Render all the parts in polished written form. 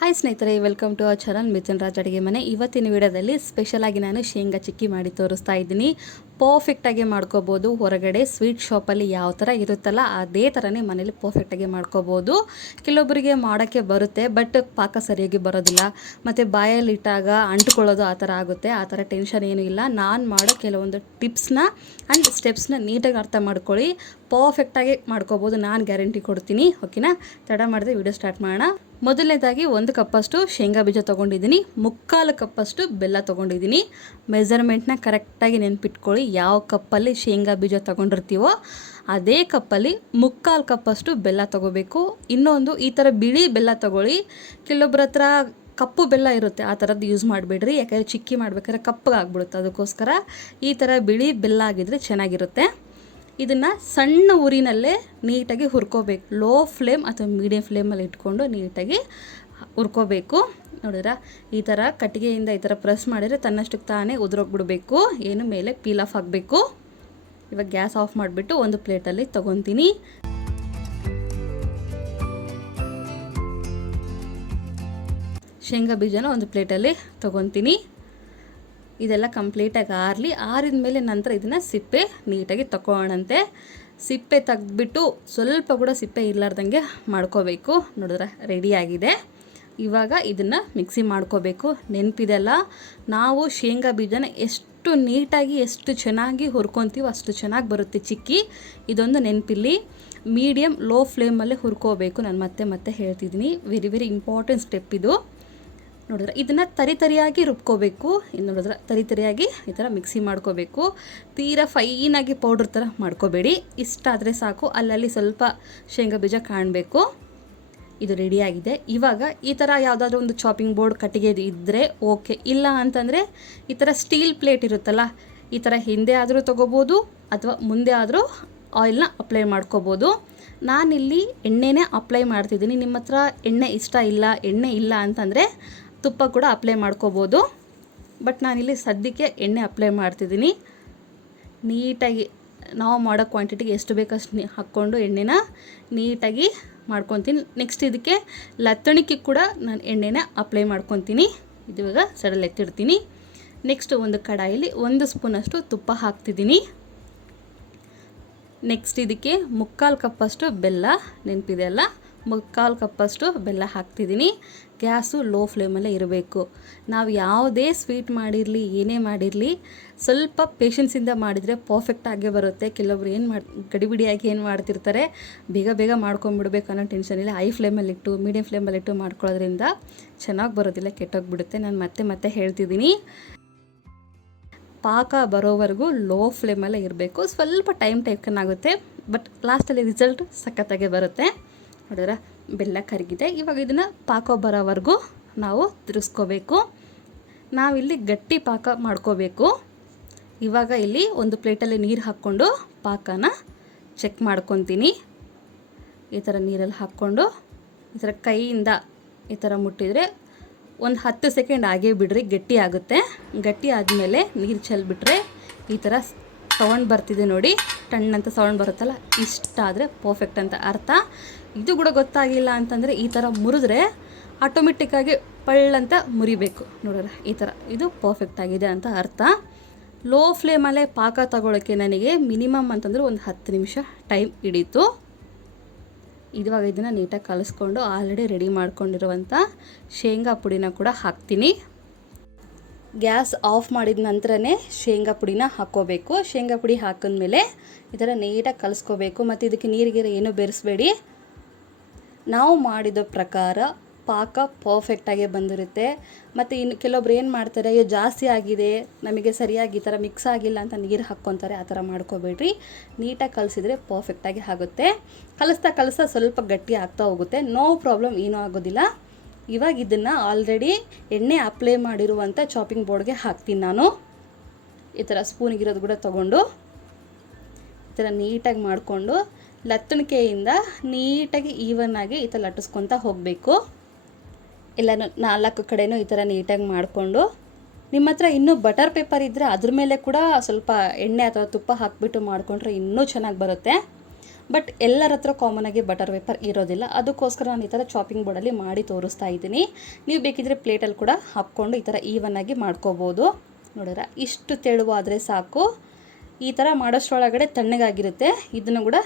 Hi ಸ್ನೇಹಿತರೆ, welcome to our channel Mithun Raj ಅಡುಗೆ ಮನೆ. ಇವತ್ತಿನ ವಿಡಿಯೋದಲ್ಲಿ ಸ್ಪೆಷಲಾಗಿ ನಾನು ಶೇಂಗಾ ಚಿಕ್ಕಿ ಮಾಡಿ ತೋರಿಸ್ತಾ ಇದ್ದೀನಿ. ಪರ್ಫೆಕ್ಟಾಗಿ ಮಾಡ್ಕೋಬೋದು. ಹೊರಗಡೆ ಸ್ವೀಟ್ ಶಾಪಲ್ಲಿ ಯಾವ ಥರ ಇರುತ್ತಲ್ಲ ಅದೇ ಥರನೇ ಮನೇಲಿ ಪರ್ಫೆಕ್ಟಾಗಿ ಮಾಡ್ಕೋಬೋದು. ಕೆಲವೊಬ್ಬರಿಗೆ ಮಾಡೋಕ್ಕೆ ಬರುತ್ತೆ, ಬಟ್ ಪಾಕ ಸರಿಯಾಗಿ ಬರೋದಿಲ್ಲ, ಮತ್ತು ಬಾಯಲ್ಲಿ ಇಟ್ಟಾಗ ಅಂಟ್ಕೊಳ್ಳೋದು ಆ ಥರ ಆಗುತ್ತೆ. ಆ ಥರ ಟೆನ್ಷನ್ ಏನೂ ಇಲ್ಲ. ನಾನು ಮಾಡೋ ಕೆಲವೊಂದು ಟಿಪ್ಸ್ನ ಆ್ಯಂಡ್ ಸ್ಟೆಪ್ಸ್ನ ನೀಟಾಗಿ ಅರ್ಥ ಮಾಡ್ಕೊಳ್ಳಿ. ಪರ್ಫೆಕ್ಟಾಗಿ ಮಾಡ್ಕೋಬೋದು, ನಾನು ಗ್ಯಾರಂಟಿ ಕೊಡ್ತೀನಿ. ಓಕೆನಾ? ತಡ ಮಾಡಿದೆ ವಿಡಿಯೋ ಸ್ಟಾರ್ಟ್ ಮಾಡೋಣ. ಮೊದಲನೇದಾಗಿ 1 ಕಪ್ಪಷ್ಟು ಶೇಂಗಾ ಬೀಜ ತೊಗೊಂಡಿದ್ದೀನಿ, 3/4 ಕಪ್ಪಷ್ಟು ಬೆಲ್ಲ ತೊಗೊಂಡಿದ್ದೀನಿ. ಮೆಜರ್ಮೆಂಟ್ನ ಕರೆಕ್ಟಾಗಿ ನೆನ್ಪಿಟ್ಕೊಳ್ಳಿ. ಯಾವ ಕಪ್ಪಲ್ಲಿ ಶೇಂಗಾ ಬೀಜ ತೊಗೊಂಡಿರ್ತೀವೋ ಅದೇ ಕಪ್ಪಲ್ಲಿ 3/4 ಕಪ್ಪಷ್ಟು ಬೆಲ್ಲ ತೊಗೋಬೇಕು. ಇನ್ನೊಂದು, ಈ ಥರ ಬಿಳಿ ಬೆಲ್ಲ ತೊಗೊಳ್ಳಿ. ಕೆಲವೊಬ್ಬರ ಹತ್ರ ಕಪ್ಪು ಬೆಲ್ಲ ಇರುತ್ತೆ, ಆ ಥರದ್ದು ಯೂಸ್ ಮಾಡಿಬಿಡ್ರಿ. ಯಾಕಂದರೆ ಚಿಕ್ಕಿ ಮಾಡ್ಬೇಕಾದ್ರೆ ಕಪ್ಪಗಾಗ್ಬಿಡುತ್ತೆ. ಅದಕ್ಕೋಸ್ಕರ ಈ ಥರ ಬಿಳಿ ಬೆಲ್ಲ ಆಗಿದ್ದರೆ ಚೆನ್ನಾಗಿರುತ್ತೆ. ಇದನ್ನು ಸಣ್ಣ ಉರಿನಲ್ಲೇ ನೀಟಾಗಿ ಹುರ್ಕೋಬೇಕು. ಲೋ ಫ್ಲೇಮ್ ಅಥವಾ ಮೀಡಿಯಮ್ ಫ್ಲೇಮಲ್ಲಿ ಇಟ್ಕೊಂಡು ನೀಟಾಗಿ ಹುರ್ಕೋಬೇಕು. ನೋಡಿದ್ರ, ಈ ಥರ ಕಟ್ಟಿಗೆಯಿಂದ ಈ ಥರ ಪ್ರೆಸ್ ಮಾಡಿದರೆ ತನ್ನಷ್ಟಕ್ಕೆ ತಾನೇ ಉದುರೋಗ್ಬಿಡ್ಬೇಕು. ಏನು ಮೇಲೆ ಪೀಲ್ ಆಫ್ ಆಗಬೇಕು. ಇವಾಗ ಗ್ಯಾಸ್ ಆಫ್ ಮಾಡಿಬಿಟ್ಟು ಒಂದು ಪ್ಲೇಟಲ್ಲಿ ತೊಗೊತೀನಿ. ಶೇಂಗಾ ಬೀಜನ ಒಂದು ಪ್ಲೇಟಲ್ಲಿ ತೊಗೊತೀನಿ. ಇದೆಲ್ಲ ಕಂಪ್ಲೀಟಾಗಿ ಆರಿದ ಮೇಲೆ ನಂತರ ಇದನ್ನು ಸಿಪ್ಪೆ ನೀಟಾಗಿ ತಗೊಳ್ಳೋಣಂತೆ. ಸಿಪ್ಪೆ ತೆಗೆದ್ಬಿಟ್ಟು ಸ್ವಲ್ಪ ಕೂಡ ಸಿಪ್ಪೆ ಇರಲಾರ್ದಂಗೆ ಮಾಡ್ಕೋಬೇಕು. ನೋಡಿದ್ರೆ ರೆಡಿಯಾಗಿದೆ. ಇವಾಗ ಇದನ್ನು ಮಿಕ್ಸಿ ಮಾಡ್ಕೋಬೇಕು. ನೆನಪಿದೆಲ್ಲ, ನಾವು ಶೇಂಗಾ ಬೀಜನ ಎಷ್ಟು ನೀಟಾಗಿ ಎಷ್ಟು ಚೆನ್ನಾಗಿ ಹುರ್ಕೊತೀವೋ ಅಷ್ಟು ಚೆನ್ನಾಗಿ ಬರುತ್ತೆ ಚಿಕ್ಕಿ. ಇದೊಂದು ನೆನಪಿಲ್ಲಿ. ಮೀಡಿಯಮ್ ಲೋ ಫ್ಲೇಮಲ್ಲೇ ಹುರ್ಕೋಬೇಕು. ನಾನು ಮತ್ತೆ ಹೇಳ್ತಿದ್ದೀನಿ, ವೆರಿ ವೆರಿ ಇಂಪಾರ್ಟೆಂಟ್ ಸ್ಟೆಪ್ ಇದು. ನೋಡಿದ್ರೆ ಇದನ್ನು ತರಿಯಾಗಿ ರುಬ್ಕೋಬೇಕು. ಇನ್ನು ನೋಡಿದ್ರೆ ತರಿಯಾಗಿ ಈ ಥರ ಮಿಕ್ಸಿ ಮಾಡ್ಕೋಬೇಕು. ತೀರಾ ಫೈನಾಗಿ ಪೌಡ್ರ್ ಥರ ಮಾಡ್ಕೋಬೇಡಿ. ಇಷ್ಟಾದರೆ ಸಾಕು. ಅಲ್ಲಲ್ಲಿ ಸ್ವಲ್ಪ ಶೇಂಗಾ ಬೀಜ ಕಾಣಬೇಕು. ಇದು ರೆಡಿಯಾಗಿದೆ. ಇವಾಗ ಈ ಥರ ಯಾವುದಾದ್ರೂ ಒಂದು ಚಾಪಿಂಗ್ ಬೋರ್ಡ್ ಕಟ್ಟಿಗೆ ಇದ್ದರೆ ಓಕೆ. ಇಲ್ಲ ಅಂತಂದರೆ ಈ ಥರ ಸ್ಟೀಲ್ ಪ್ಲೇಟ್ ಇರುತ್ತಲ್ಲ, ಈ ಥರ ಹಿಂದೆ ಆದರೂ ತೊಗೋಬೋದು ಅಥವಾ ಮುಂದೆ ಆದರೂ ಆಯಿಲ್ನ ಅಪ್ಲೈ ಮಾಡ್ಕೋಬೋದು. ನಾನಿಲ್ಲಿ ಎಣ್ಣೆನೇ ಅಪ್ಲೈ ಮಾಡ್ತಿದ್ದೀನಿ. ನಿಮ್ಮ ಹತ್ರ ಎಣ್ಣೆ ಇಲ್ಲ ಅಂತಂದರೆ ತುಪ್ಪ ಕೂಡ ಅಪ್ಲೈ ಮಾಡ್ಕೋಬೋದು. ಬಟ್ ನಾನಿಲ್ಲಿ ಸದ್ಯಕ್ಕೆ ಎಣ್ಣೆ ಅಪ್ಲೈ ಮಾಡ್ತಿದ್ದೀನಿ. ನೀಟಾಗಿ ನಾವು ಮಾಡೋ ಕ್ವಾಂಟಿಟಿಗೆ ಎಷ್ಟು ಬೇಕಷ್ಟು ಹಾಕ್ಕೊಂಡು ಎಣ್ಣೆನ ನೀಟಾಗಿ ಮಾಡ್ಕೊತೀನಿ. ನೆಕ್ಸ್ಟ್ ಇದಕ್ಕೆ ಲತ್ತಣಿಕೆ ಕೂಡ ನಾನು ಎಣ್ಣೆನ ಅಪ್ಲೈ ಮಾಡ್ಕೊತೀನಿ. ಇದು ಇವಾಗ ಸಡಲ್ ಎತ್ತಿಡ್ತೀನಿ. ನೆಕ್ಸ್ಟ್ ಒಂದು ಕಡಾಯಲ್ಲಿ 1 ಸ್ಪೂನಷ್ಟು ತುಪ್ಪ ಹಾಕ್ತಿದ್ದೀನಿ. ನೆಕ್ಸ್ಟ್ ಇದಕ್ಕೆ 3/4 ಕಪ್ಪಷ್ಟು ಬೆಲ್ಲ, ನೆನಪಿದೆ ಅಲ್ಲ, 3/4 ಕಪ್ಪಷ್ಟು ಬೆಲ್ಲ ಹಾಕ್ತಿದ್ದೀನಿ. ಗ್ಯಾಸು ಲೋ ಫ್ಲೇಮಲ್ಲೇ ಇರಬೇಕು. ನಾವು ಯಾವುದೇ ಸ್ವೀಟ್ ಮಾಡಿರಲಿ, ಏನೇ ಮಾಡಿರಲಿ, ಸ್ವಲ್ಪ ಪೇಷನ್ಸಿಂದ ಮಾಡಿದರೆ ಪರ್ಫೆಕ್ಟಾಗೇ ಬರುತ್ತೆ. ಕೆಲವೊಬ್ರು ಗಡಿಬಿಡಿಯಾಗಿ ಏನು ಮಾಡ್ತಿರ್ತಾರೆ, ಬೇಗ ಮಾಡ್ಕೊಂಬಿಡ್ಬೇಕು ಅನ್ನೋ ಟೆನ್ಷನ್ ಇಲ್ಲ. ಹೈ ಫ್ಲೇಮಲ್ಲಿಟ್ಟು ಮೀಡಿಯಮ್ ಫ್ಲೇಮಲ್ಲಿಟ್ಟು ಮಾಡ್ಕೊಳ್ಳೋದ್ರಿಂದ ಚೆನ್ನಾಗಿ ಬರೋದಿಲ್ಲ, ಕೆಟ್ಟೋಗ್ಬಿಡುತ್ತೆ. ನಾನು ಮತ್ತೆ ಹೇಳ್ತಿದ್ದೀನಿ, ಪಾಕ ಬರೋವರೆಗೂ ಲೋ ಫ್ಲೇಮಲ್ಲೇ ಇರಬೇಕು. ಸ್ವಲ್ಪ ಟೈಮ್ ಟೇಕನ್ನಾಗುತ್ತೆ, ಬಟ್ ಲಾಸ್ಟಲ್ಲಿ ರಿಸಲ್ಟ್ ಸಖತ್ತಾಗೆ ಬರುತ್ತೆ. ನೋಡಿದ್ರೆ ಬೆಲ್ಲ ಕರಗಿದೆ. ಇವಾಗ ಇದನ್ನು ಪಾಕ ಬರೋವರೆಗೂ ನಾವು ತಿರುಗಿಸ್ಕೋಬೇಕು. ನಾವಿಲ್ಲಿ ಗಟ್ಟಿ ಪಾಕ ಮಾಡ್ಕೋಬೇಕು. ಇವಾಗ ಇಲ್ಲಿ ಒಂದು ಪ್ಲೇಟಲ್ಲಿ ನೀರು ಹಾಕ್ಕೊಂಡು ಪಾಕನ ಚೆಕ್ ಮಾಡ್ಕೊತೀನಿ. ಈ ಥರ ನೀರಲ್ಲಿ ಹಾಕ್ಕೊಂಡು ಈ ಥರ ಕೈಯಿಂದ ಈ ಥರ ಮುಟ್ಟಿದರೆ ಒಂದು 10 ಸೆಕೆಂಡ್ ಆಗೇ ಬಿಡ್ರಿ, ಗಟ್ಟಿ ಆಗುತ್ತೆ. ಗಟ್ಟಿ ಆದಮೇಲೆ ನೀರು ಚೆಲ್ಬಿಟ್ರೆ ಈ ಥರ ಸೌಂಡ್ ಬರ್ತಿದೆ ನೋಡಿ, ಟಣ್ಣಂತ ಸೌಂಡ್ ಬರುತ್ತಲ್ಲ, ಇಷ್ಟಾದರೆ ಪರ್ಫೆಕ್ಟ್ ಅಂತ ಅರ್ಥ. ಇದು ಕೂಡ ಗೊತ್ತಾಗಿಲ್ಲ ಅಂತಂದರೆ ಈ ಥರ ಮುರಿದ್ರೆ ಆಟೋಮೆಟಿಕ್ಕಾಗಿ ಪಳ್ಳಂತ ಮುರಿಬೇಕು. ನೋಡಿದ್ರೆ ಈ ಥರ ಇದು ಪರ್ಫೆಕ್ಟ್ ಆಗಿದೆ ಅಂತ ಅರ್ಥ. ಲೋ ಫ್ಲೇಮಲ್ಲೇ ಪಾಕ ತಗೊಳ್ಳೋಕ್ಕೆ ನನಗೆ ಮಿನಿಮಮ್ ಅಂತಂದರೆ ಒಂದು 10 ನಿಮಿಷ ಟೈಮ್ ಹಿಡೀತು. ಇವಾಗ ಇದನ್ನು ನೀಟಾಗಿ ಕಲಿಸ್ಕೊಂಡು ಆಲ್ರೆಡಿ ರೆಡಿ ಮಾಡ್ಕೊಂಡಿರುವಂಥ ಶೇಂಗಾ ಪುಡಿನ ಕೂಡ ಹಾಕ್ತೀನಿ. ಗ್ಯಾಸ್ ಆಫ್ ಮಾಡಿದ ನಂತರನೇ ಶೇಂಗಾ ಪುಡಿನ ಹಾಕ್ಕೋಬೇಕು. ಶೇಂಗಾ ಪುಡಿ ಹಾಕಿದ್ಮೇಲೆ ಈ ಥರ ನೀಟಾಗಿ ಕಲಿಸ್ಕೋಬೇಕು. ಮತ್ತು ಇದಕ್ಕೆ ನೀರಿಗೆ ಏನೂ ಬೆರೆಸಬೇಡಿ. ನಾವು ಮಾಡಿದ ಪ್ರಕಾರ ಪಾಕ ಪರ್ಫೆಕ್ಟಾಗಿ ಬಂದಿರುತ್ತೆ. ಮತ್ತು ಇನ್ನು ಕೆಲವೊಬ್ರು ಏನು ಮಾಡ್ತಾರೆ, ಅಯ್ಯೋ ಜಾಸ್ತಿ ಆಗಿದೆ, ನಮಗೆ ಸರಿಯಾಗಿ ಈ ಥರ ಮಿಕ್ಸ್ ಆಗಿಲ್ಲ ಅಂತ ನೀರು ಹಾಕ್ಕೊತಾರೆ. ಆ ಥರ ಮಾಡ್ಕೋಬೇಡ್ರಿ. ನೀಟಾಗಿ ಕಲಿಸಿದ್ರೆ ಪರ್ಫೆಕ್ಟಾಗಿ ಆಗುತ್ತೆ. ಕಲಿಸ್ತಾ ಸ್ವಲ್ಪ ಗಟ್ಟಿ ಆಗ್ತಾ ಹೋಗುತ್ತೆ. ನೋ ಪ್ರಾಬ್ಲಮ್, ಏನೂ ಆಗೋದಿಲ್ಲ. ಇವಾಗ ಇದನ್ನು ಆಲ್ರೆಡಿ ಎಣ್ಣೆ ಅಪ್ಲೈ ಮಾಡಿರುವಂಥ ಚಾಪಿಂಗ್ ಬೋರ್ಡ್ಗೆ ಹಾಕ್ತೀನಿ ನಾನು. ಈ ಥರ ಸ್ಪೂನಿಗಿರೋದು ಕೂಡ ತೊಗೊಂಡು ಈ ಥರ ನೀಟಾಗಿ ಮಾಡಿಕೊಂಡು ಲತ್ತಣಿಕೆಯಿಂದ ನೀಟಾಗಿ ಈವನ್ನಾಗಿ ಈ ಥರ ಲಟ್ಟಿಸ್ಕೊತಾ ಹೋಗಬೇಕು. ಎಲ್ಲನೂ 4 ಕಡೆಯೂ ಈ ಥರ ನೀಟಾಗಿ ಮಾಡಿಕೊಂಡು, ನಿಮ್ಮ ಹತ್ರ ಇನ್ನೂ ಬಟರ್ ಪೇಪರ್ ಇದ್ದರೆ ಅದ್ರ ಮೇಲೆ ಕೂಡ ಸ್ವಲ್ಪ ಎಣ್ಣೆ ಅಥವಾ ತುಪ್ಪ ಹಾಕಿಬಿಟ್ಟು ಮಾಡಿಕೊಂಡ್ರೆ ಇನ್ನೂ ಚೆನ್ನಾಗಿ ಬರುತ್ತೆ. ಬಟ್ ಎಲ್ಲರ ಹತ್ರ ಕಾಮನಾಗಿ ಬಟರ್ ಪೇಪರ್ ಇರೋದಿಲ್ಲ, ಅದಕ್ಕೋಸ್ಕರ ನಾನು ಈ ಥರ ಚಾಪಿಂಗ್ ಬೋರ್ಡಲ್ಲಿ ಮಾಡಿ ತೋರಿಸ್ತಾ ಇದ್ದೀನಿ. ನೀವು ಬೇಕಿದ್ರೆ ಪ್ಲೇಟಲ್ಲಿ ಕೂಡ ಹಾಕ್ಕೊಂಡು ಈ ಥರ ಈವನ್ನಾಗಿ ಮಾಡ್ಕೋಬೋದು. ನೋಡಿರ ಇಷ್ಟು ತೆಳುವಾದರೆ ಸಾಕು. ಈ ಥರ ಮಾಡೋಷ್ಟರೊಳಗಡೆ ತಣ್ಣಗಾಗಿರುತ್ತೆ. ಇದನ್ನು ಕೂಡ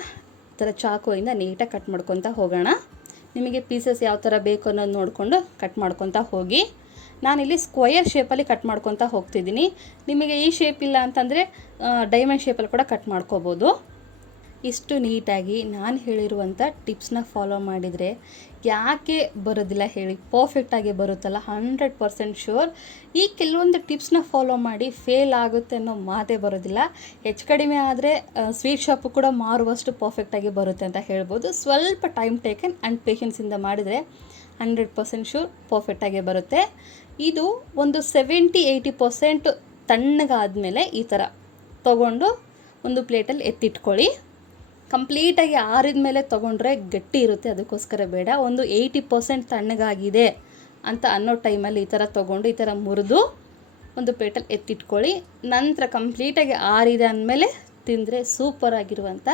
ಈ ಥರ ಚಾಕುವಿಂದ ನೀಟಾಗಿ ಕಟ್ ಮಾಡ್ಕೊತ ಹೋಗೋಣ. ನಿಮಗೆ ಪೀಸಸ್ ಯಾವ ಥರ ಬೇಕು ಅನ್ನೋದು ನೋಡಿಕೊಂಡು ಕಟ್ ಮಾಡ್ಕೊತ ಹೋಗಿ. ನಾನಿಲ್ಲಿ ಸ್ಕ್ವಯರ್ ಶೇಪಲ್ಲಿ ಕಟ್ ಮಾಡ್ಕೊತ ಹೋಗ್ತಿದ್ದೀನಿ. ನಿಮಗೆ ಈ ಶೇಪ್ ಇಲ್ಲ ಅಂತಂದರೆ ಡೈಮಂಡ್ ಶೇಪಲ್ಲಿ ಕೂಡ ಕಟ್ ಮಾಡ್ಕೋಬೋದು. ಇಷ್ಟು ನೀಟಾಗಿ ನಾನು ಹೇಳಿರುವಂಥ ಟಿಪ್ಸ್ನ ಫಾಲೋ ಮಾಡಿದರೆ ಯಾಕೆ ಬರೋದಿಲ್ಲ ಹೇಳಿ, ಪರ್ಫೆಕ್ಟಾಗಿ ಬರುತ್ತಲ್ಲ, 100% ಶ್ಯೂರ್. ಈ ಕೆಲವೊಂದು ಟಿಪ್ಸ್ನ ಫಾಲೋ ಮಾಡಿ ಫೇಲ್ ಆಗುತ್ತೆ ಅನ್ನೋ ಮಾತೇ ಬರೋದಿಲ್ಲ. ಹೆಚ್ಚು ಕಡಿಮೆ ಆದರೆ ಸ್ವೀಟ್ ಶಾಪು ಕೂಡ ಮಾರುವಷ್ಟು ಪರ್ಫೆಕ್ಟಾಗಿ ಬರುತ್ತೆ ಅಂತ ಹೇಳ್ಬೋದು. ಸ್ವಲ್ಪ ಟೈಮ್ ಟೇಕನ್ ಆ್ಯಂಡ್ ಪೇಷನ್ಸಿಂದ ಮಾಡಿದರೆ 100% ಶ್ಯೂರ್ ಪರ್ಫೆಕ್ಟಾಗಿ ಬರುತ್ತೆ. ಇದು ಒಂದು 70-80% ತಣ್ಣಗಾದಮೇಲೆ ಈ ಥರ ತೊಗೊಂಡು ಒಂದು ಪ್ಲೇಟಲ್ಲಿ ಎತ್ತಿಟ್ಕೊಳ್ಳಿ. ಕಂಪ್ಲೀಟಾಗಿ ಆರಿದ ಮೇಲೆ ತೊಗೊಂಡ್ರೆ ಗಟ್ಟಿ ಇರುತ್ತೆ, ಅದಕ್ಕೋಸ್ಕರ ಬೇಡ. ಒಂದು 80% ತಣ್ಣಗಾಗಿದೆ ಅಂತ ಅನ್ನೋ ಟೈಮಲ್ಲಿ ಈ ಥರ ತೊಗೊಂಡು ಈ ಥರ ಮುರಿದು ಒಂದು ಪ್ಲೇಟಲ್ಲಿ ಎತ್ತಿಟ್ಕೊಳ್ಳಿ. ನಂತರ ಕಂಪ್ಲೀಟಾಗಿ ಆರಿದೆ ಅಂದಮೇಲೆ ತಿಂದರೆ ಸೂಪರಾಗಿರುವಂಥ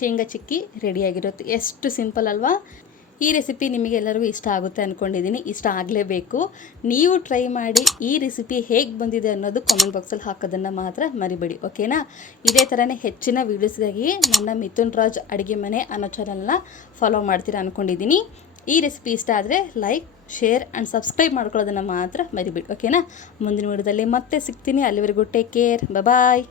ಶೇಂಗಾ ಚಿಕ್ಕಿ ರೆಡಿಯಾಗಿರುತ್ತೆ. ಎಷ್ಟು ಸಿಂಪಲ್ ಅಲ್ವಾ? ಈ ರೆಸಿಪಿ ನಿಮಗೆ ಎಲ್ಲರಿಗೂ ಇಷ್ಟ ಆಗುತ್ತೆ ಅಂದ್ಕೊಂಡಿದ್ದೀನಿ. ಇಷ್ಟ ಆಗಲೇಬೇಕು. ನೀವು ಟ್ರೈ ಮಾಡಿ ಈ ರೆಸಿಪಿ ಹೇಗೆ ಬಂದಿದೆ ಅನ್ನೋದು ಕಾಮೆಂಟ್ ಬಾಕ್ಸಲ್ಲಿ ಹಾಕೋದನ್ನು ಮಾತ್ರ ಮರಿಬೇಡಿ, ಓಕೆನಾ? ಇದೇ ಥರನೇ ಹೆಚ್ಚಿನ ವೀಡಿಯೋಸ್ಗಾಗಿ ನನ್ನ ಮಿಥುನ್ ರಾಜ್ ಅಡುಗೆ ಮನೆ ಅನ್ನೋ ಚಾನಲ್ನ ಫಾಲೋ ಮಾಡ್ತೀರಾ ಅಂದ್ಕೊಂಡಿದ್ದೀನಿ. ಈ ರೆಸಿಪಿ ಇಷ್ಟ ಆದರೆ ಲೈಕ್, ಶೇರ್ ಆ್ಯಂಡ್ ಸಬ್ಸ್ಕ್ರೈಬ್ ಮಾಡ್ಕೊಳ್ಳೋದನ್ನು ಮಾತ್ರ ಮರಿಬೇಡಿ, ಓಕೆನಾ? ಮುಂದಿನ ವಿಡಿಯೋದಲ್ಲಿ ಮತ್ತೆ ಸಿಗ್ತೀನಿ. ಅಲ್ಲಿವರೆಗೂ ಟೇಕ್ ಕೇರ್, ಬಾಯ್.